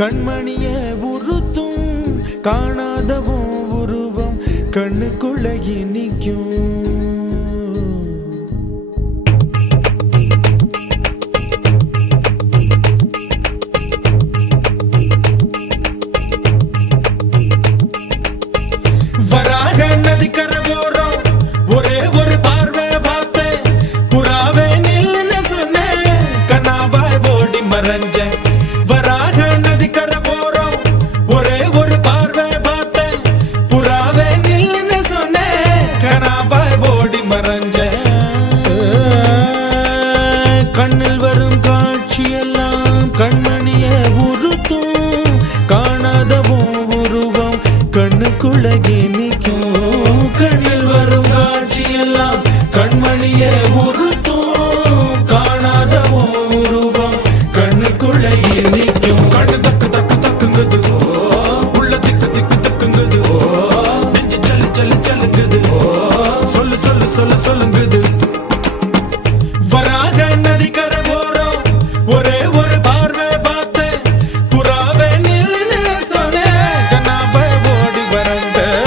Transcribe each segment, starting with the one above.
கண்மணிய உறுத்தும் காணாதவோ உருவம் கண்ணுக்குள்ள இனிக்கும். வராக நதிக்கரை போறோம் ஒரே ஒரு பார்வை பார்த்தேன் புறாவே நில்லுன்னு சொன்னேன் கனாவாய் ஓடி மறைஞ்சேன். வராக நதிக்கரை போறோம் ஒரே ஒரு பார்வை பார்த்தேன் புறாவே நில்லுன்னு சொன்னேன் கனாவாய் ஓடி மறைஞ்சேன். கண்ணில் வரும் காட்சியெல்லாம் கண்மணிய உறுத்தும் காணாதவோ உருவம் கண்ணுக்குள்ள இனிக்கும். கண்ணில் வரும் காட்சியெல்லாம் கண்மணிய உறுத்தும் காணாதவோ உருவம் கண்ணுக்குள்ள இனிக்கும். கண்ணு தக்கு தக்கு தக்குங்குது உள்ள திக்கு திக்கு தக்குங்குது நெஞ்சு சல்லு சல்லு சல்லுங்குது சொல்லு சொல்லு சொல்லு சொல்லுங்குது. வராக நதிக்கரை போறோம் ஒரே ஒரு பார்வை பார்த்தேன் புறாவே நில்லுன்னு சொன்னேன் கனாவாய் ஓடி மறைஞ்சேன்.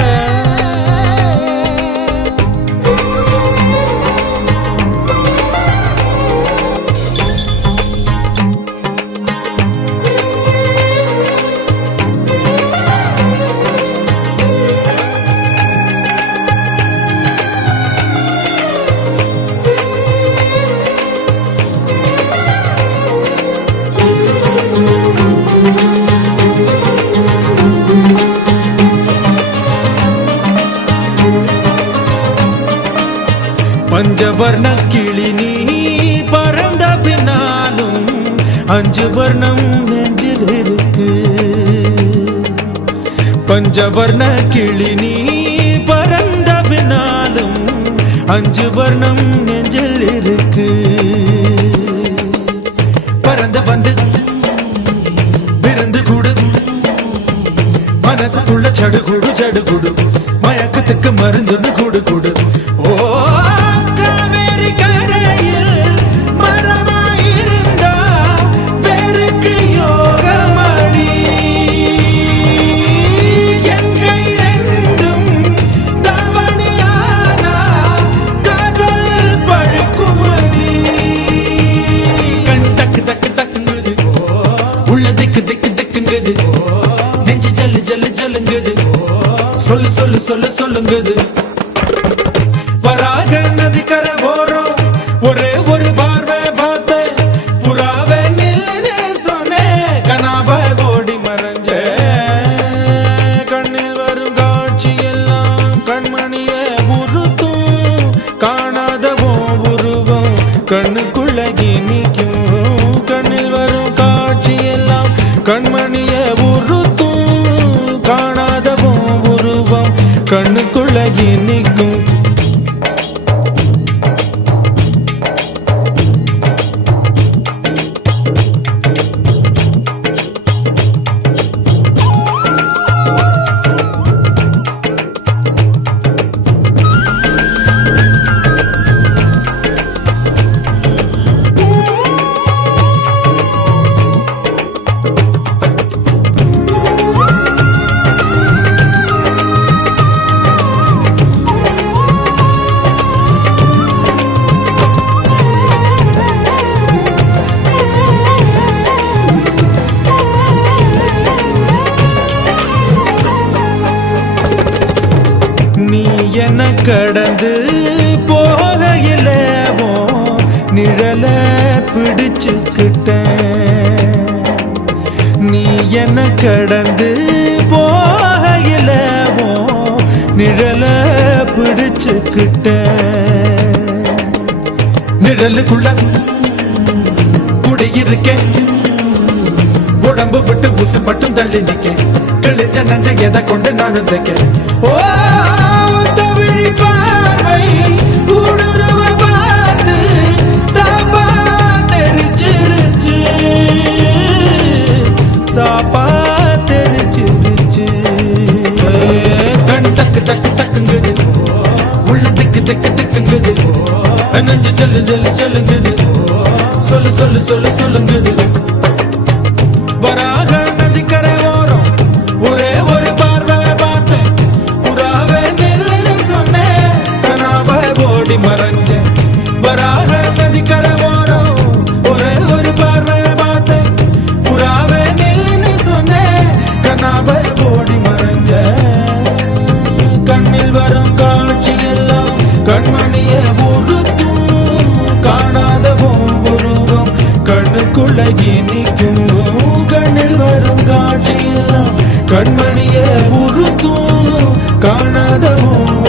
பஞ்சவர்ண கிளி நீ பறந்த பின்னாலும் 5 வர்ணம் நெஞ்சில் இருக்கு. பஞ்சவர்ண கிளி நீ பறந்த பின்னாலும் 5 வர்ணம் நெஞ்சில் இருக்கு. பறந்து வந்து விருந்து கூடு மனசுக்குள்ள சடுகுடு சடுகுடு மயக்கத்துக்கு மருந்துன்னு கூடு கூடு. ஓ காவேரி கரையில் மரமாயிருந்தா வேருக்கு யோகமடி. என் கை ரெண்டும் தவணியானா காதல் பழுக்குமடி. கண் தக்கு தக்கு தக்குங்குது உள்ள திக்கு திக்கு திக்குங்குது நெஞ்சு ஜல்லு ஜல்லு ஜல்லுங்குது சொல்லு சொல்லு சொல்லு சொல்லுங்குது. வராக நதிக்கரை போறோம் ஒரே ஒரு பார்வை பார்த்தேன் புறாவே நில்லுன்னு சொன்னேன் கனாவாய் ஓடி மறைஞ்சேன். கண்ணில் வரும் காட்சி எல்லாம் கண்மணிய உறுத்தும் காணாதவோ உருவம் கண்ணுக்குள்ள இனிக்கும். கண்ணில் வரும் காட்சி எல்லாம் கண்மணிய உறுத்தும் காணாதவோ உருவம் கண்ணுக்குள்ள இனிக்கும். என்ன கடந்து போகையில நிழல பிடிச்சுக்கிட்டேன். நீ என்ன கடந்து போகையில நிழல பிடிச்சுக்கிட்டேன். நிழலுக்குள்ள குடியிருக்கேன் உடம்பு விட்டு உசு மட்டும் தள்ளி நிக்க கிழிஞ்ச நஞ்ச எதை கொண்டு நானும் தைக்க. ஓ தமிழ் பார்வை ஊடுருவ பார்த்து தாப்பா தெரிச்சிருச்சு தாப்பா தெரிச்சிருச்சு. கண் தக்கு தக்கு தக்குங்குது உள்ள திக்கு திக்கு திக்குங்குது நஞ்சு ஜல்லு ஜல்லு ஜல்லுங்குது சொல்லு சொல்லு சொல்லு சொல்லுங்குது. வராக நதி ஓடி மறைஞ்ச வராக நதிக்கரை ஓரம் ஒரே ஒரு பார்வை பார்த்தேன் புறாவே நில்லுன்னு சொன்னேன் கனாவை ஓடி மறைஞ்ச கண்ணில் வரும் காட்சி எல்லாம் கண்மணிய உறுத்தும் காணாத உருவம் கண்ணுக்குள்ள இனிக்கும் கண்ணில் வரும் காட்சி எல்லாம் கண்மணிய உறுத்தும் காணாத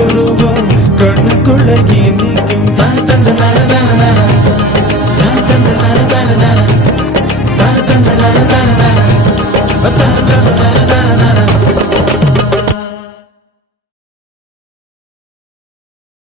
உருவம் கண்ணுக்குள்ள இனிக்கும் தன் தந்த நர நர நர தன் தந்த நர நர நர